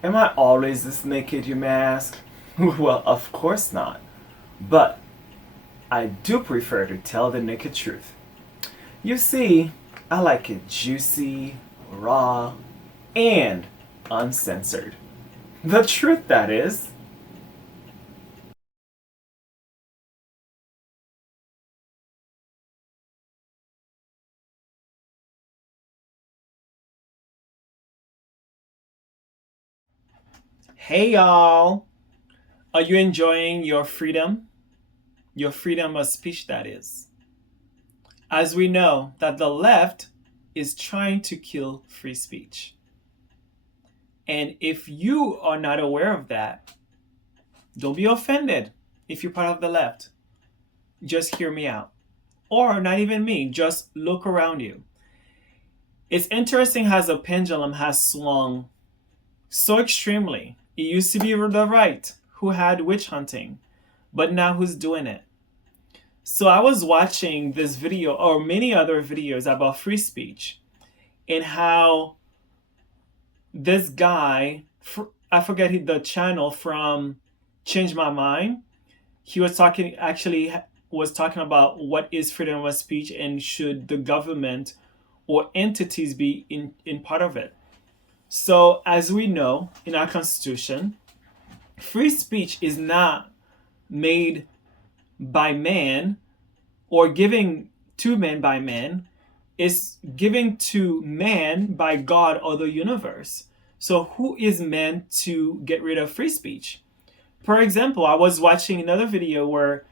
Am I always this naked, you may ask? Well, of course not. But I do prefer to tell the naked truth. You see, I like it juicy, raw, and uncensored. The truth, that is. Hey y'all! Are you enjoying your freedom? Your freedom of speech, that is. As we know, that the left is trying to kill free speech. And if you are not aware of that, don't be offended if you're part of the left. Just hear me out. Or not even me, just look around you. It's interesting how the pendulum has swung so extremely. It used to be the right who had witch hunting, but now who's doing it? So I was watching this video or many other videos about free speech and how this guy, I forget the channel from Change My Mind, he was talking actually was talking about what is freedom of speech and should the government or entities be in part of it. So as we know in our constitution, free speech is not made by man or giving to man by man, is given to man by God or the universe. So who is man to get rid of free speech? For example, I was watching another video where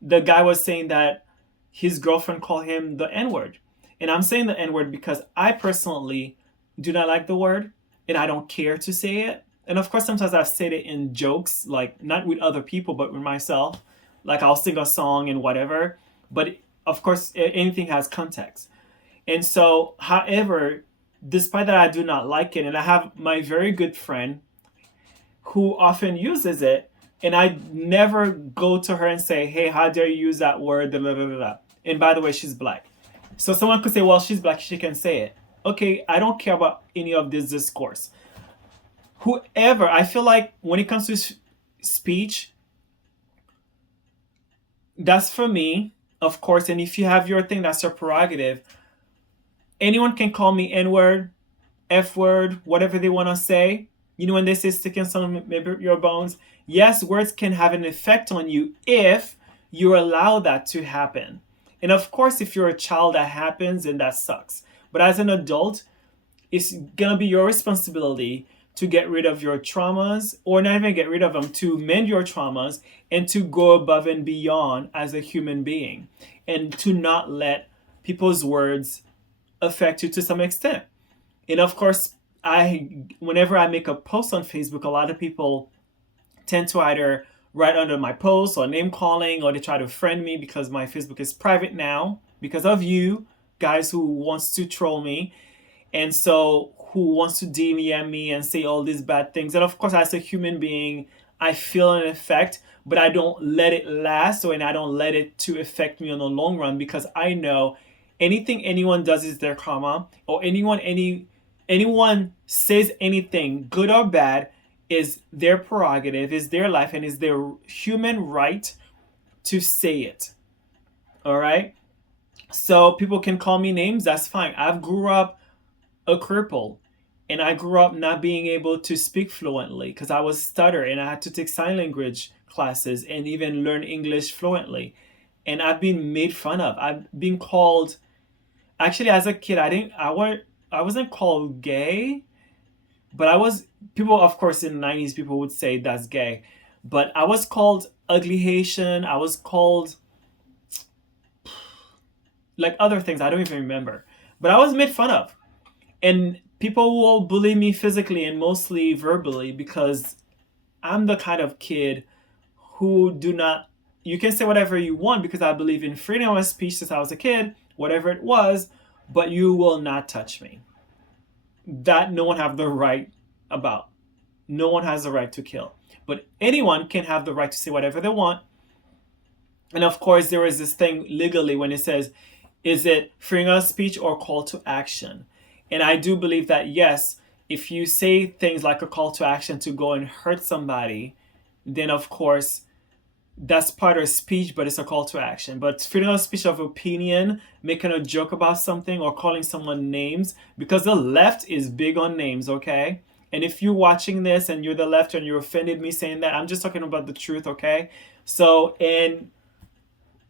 the guy was saying that his girlfriend called him the N word. And I'm saying the N word because I personally do not like the word and I don't care to say it. And of course, sometimes I've said it in jokes, like not with other people, but with myself. Like I'll sing a song and whatever. But of course, anything has context. And so, however, despite that, I do not like it. And I have my very good friend who often uses it, and I never go to her and say, "Hey, how dare you use that word?" Da, da, da, da, da. And by the way, she's black. So someone could say, "Well, she's black; she can say it." Okay, I don't care about any of this discourse. Whoever, I feel like when it comes to speech, that's for me, of course. And if you have your thing, that's your prerogative. Anyone can call me N word, F word, whatever they want to say. You know, when they say sticking some maybe your bones, yes, words can have an effect on you if you allow that to happen. And of course, if you're a child, that happens and that sucks. But as an adult, it's gonna be your responsibility to get rid of your traumas, or not even get rid of them, to mend your traumas and to go above and beyond as a human being, and to not let people's words affect you to some extent. And of course, I whenever I make a post on Facebook, a lot of people tend to either write under my post or name calling, or they try to friend me because my Facebook is private now because of you guys who wants to troll me, and so who wants to DM me and say all these bad things. And of course, as a human being, I feel an effect, but I don't let it last, or and I don't let it to affect me on the long run, because I know anything anyone does is their karma, or anyone says anything good or bad is their prerogative, is their life, and is their human right to say it. All right. So people can call me names. That's fine. I've grew up a cripple, and I grew up not being able to speak fluently because I was stutter, and I had to take sign language classes and even learn English fluently. And I've been made fun of. I've been called, actually as a kid, I wasn't called gay, but I was, people of course in the 90s people would say that's gay. But I was called ugly Haitian. I was called like other things I don't even remember. But I was made fun of. And people will bully me physically and mostly verbally because I'm the kind of kid who do not, you can say whatever you want because I believe in freedom of speech since I was a kid, whatever it was, but you will not touch me. That no one have the right about. No one has the right to kill. But anyone can have the right to say whatever they want. And of course, there is this thing legally when it says, is it freedom of speech or call to action? And I do believe that yes, If you say things like a call to action to go and hurt somebody, then of course that's part of speech, but it's a call to action. But freedom of speech of opinion, making a joke about something or calling someone names, because the left is big on names, okay? And if you're watching this and you're the left and you offended me saying that, I'm just talking about the truth, okay? So, and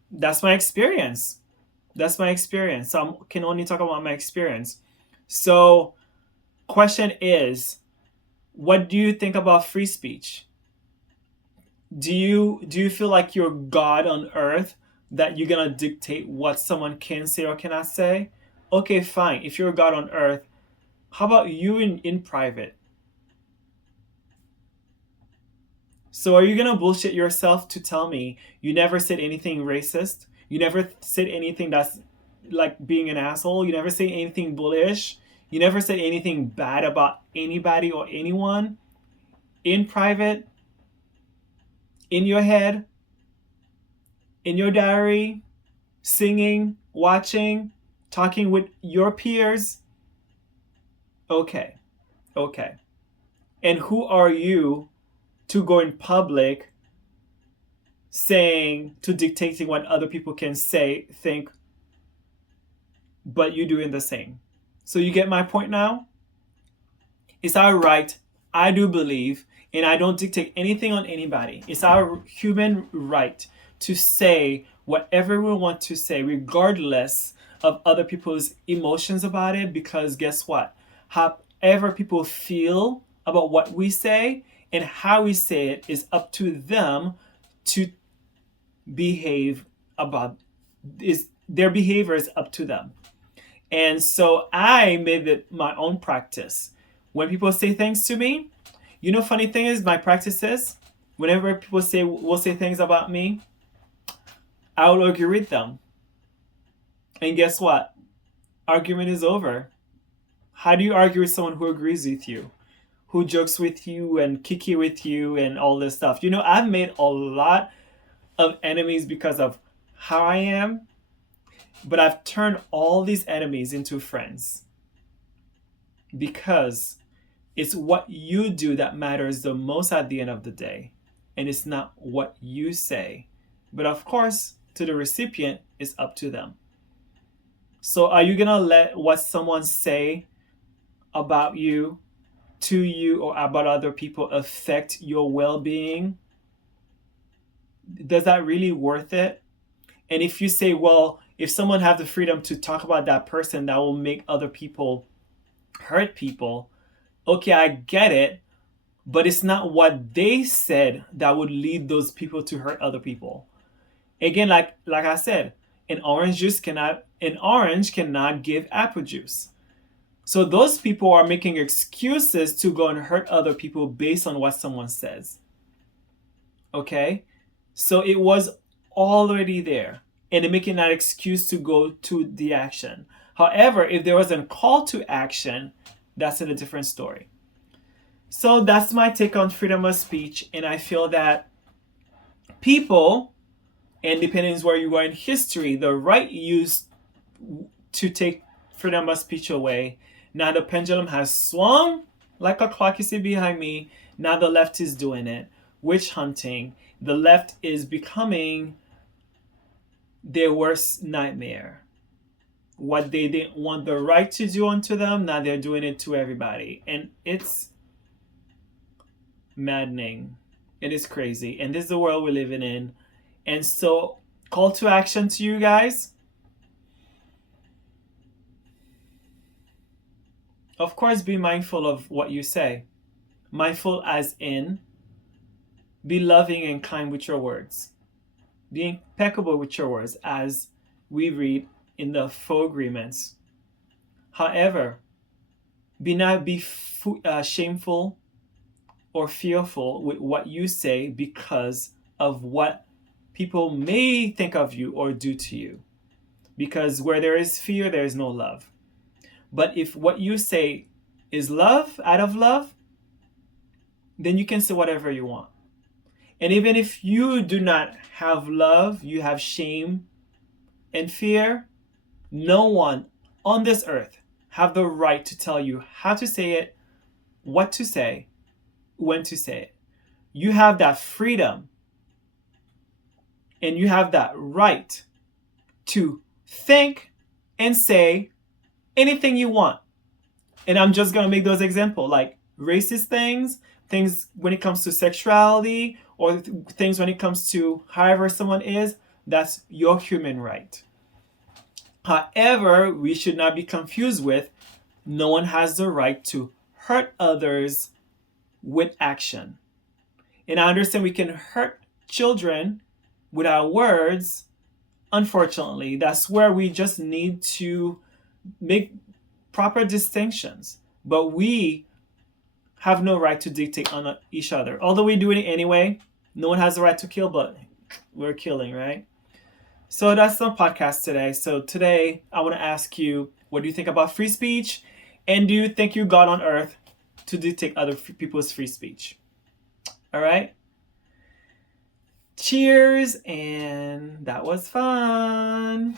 that's my experience. That's my experience. So I can only talk about my experience. So, question is, what do you think about free speech? Do you feel like you're God on earth, that you're gonna dictate what someone can say or cannot say? Okay, fine. If you're God on earth, how about you in private? So are you gonna bullshit yourself to tell me you never said anything racist? You never said anything that's like being an asshole? You never say anything bullish? You never said anything bad about anybody or anyone in private, in your head, in your diary, singing, watching, talking with your peers? Okay, okay. And who are you to go in public saying, to dictating what other people can say, think, but you doing the same? So you get my point now? It's our right, I do believe, and I don't dictate anything on anybody. It's our human right to say whatever we want to say, regardless of other people's emotions about it, because guess what? However people feel about what we say and how we say it is up to them to behave about, is their behavior is up to them. And so I made it my own practice. When people say things to me, funny thing is, my practice is, whenever people will say things about me, I will agree with them. And guess what? Argument is over. How do you argue with someone who agrees with you, who jokes with you and kiki with you and all this stuff? I've made a lot of enemies because of how I am, but I've turned all these enemies into friends, because it's what you do that matters the most at the end of the day. And it's not what you say. But of course, to the recipient, it's up to them. So are you going to let what someone say about you, to you, or about other people affect your well-being? Does that really worth it? And if you say, well, if someone have the freedom to talk about that person, that will make other people hurt people. Okay, I get it, but it's not what they said that would lead those people to hurt other people. Again, like I said, an orange cannot give apple juice. So those people are making excuses to go and hurt other people based on what someone says. Okay? So it was already there, and they're making that excuse to go to the action. However, if there was a call to action, that's a different story. So that's my take on freedom of speech, and I feel that people, and depending on where you are in history, the right used to take freedom of speech away. Now the pendulum has swung like a clock you see behind me. Now the left is doing it. Witch hunting. The left is becoming their worst nightmare. What they didn't want the right to do unto them, now they're doing it to everybody. And it's maddening. It is crazy. And this is the world we're living in. And so, call to action to you guys. Of course, be mindful of what you say. Mindful as in, be loving and kind with your words. Be impeccable with your words, as we read in the 4 agreements. However, not be shameful or fearful with what you say because of what people may think of you or do to you. Because where there is fear, there is no love. But if what you say is love, out of love, then you can say whatever you want. And even if you do not have love, you have shame and fear, no one on this earth have the right to tell you how to say it, what to say, when to say it. You have that freedom and you have that right to think and say anything you want. And I'm just going to make those examples, like racist things when it comes to sexuality, or things when it comes to however someone is. That's your human right. However, we should not be confused with no one has the right to hurt others with action. And I understand we can hurt children with our words. Unfortunately, that's where we just need to make proper distinctions. But we have no right to dictate on each other. Although we do it anyway, no one has the right to kill, but we're killing, right? So that's the podcast today. So today I want to ask you, what do you think about free speech? And do you think you're God on earth to dictate other people's free speech? All right? Cheers, and that was fun.